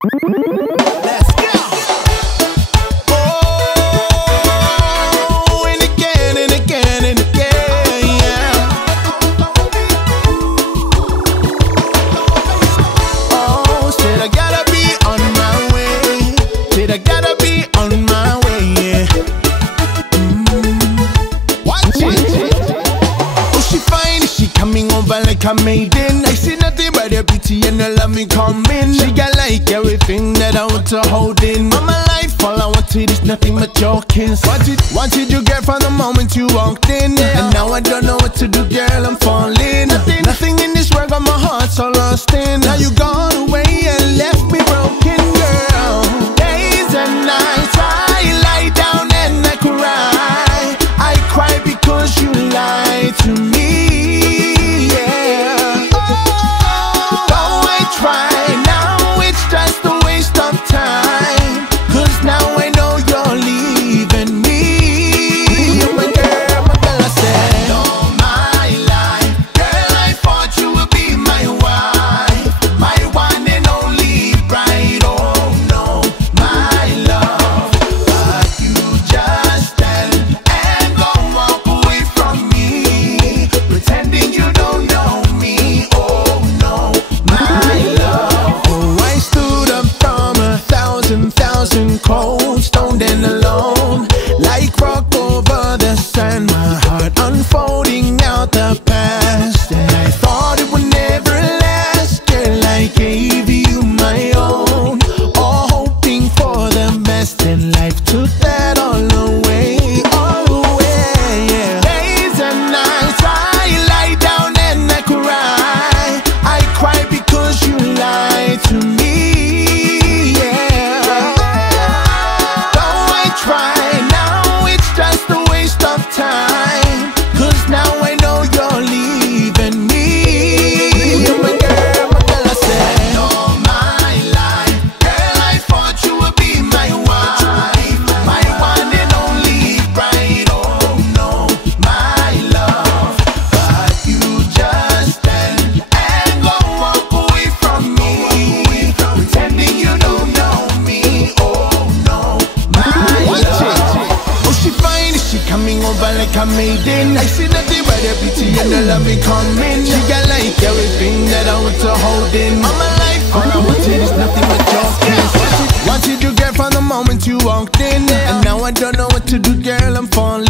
Let's go. Oh, and again and again and again, yeah. Oh, said I gotta be on my way. Said I gotta be on my way, yeah. Watch it. Oh, she fine, she coming over like a maiden. I see nothing but her beauty and her love me coming. She got like everything that I want to hold in. All my life, all I wanted is nothing but your kiss. What did you get from the moment you walked in? And now I don't know what to do, girl, I'm falling. Nothing in this world got my heart so lost in. Now you gone away and left me broken, girl. Days and nights I lie down and I cry. I cry because you lied to me. Try now, it's just a waste of time. Cause now I know you're leaving me. My girl, I said, all my life, girl, I thought you would be my wife, my one and only bride. Oh no, my love, but you just stand and go walk away from me, pretending you don't know me. Oh no, thousand cold, stoned and alone, like rock over the sand. My heart unfolding out the past, and I thought it would never last. Girl, I gave you my own, all hoping for the best, and life took that all away, yeah. Days and nights I lie down and I cry. I cry because you lied to me. Try now, it's just a waste of time. Cause now I know you're leaving me. My girl, I said, all my life, girl, I thought you would be my wife, my one and only bride. Oh no, my love, but you just stand and go walk away from me, pretending you don't know me. Oh no, oh, she fine, she coming over like a maiden. I see nothing but her beauty and her love me coming. She got like everything that I want to hold in. All my life, all I wanted is nothing but your kiss. What did you get from the moment you walked in? And now I don't know what to do, girl, I'm falling.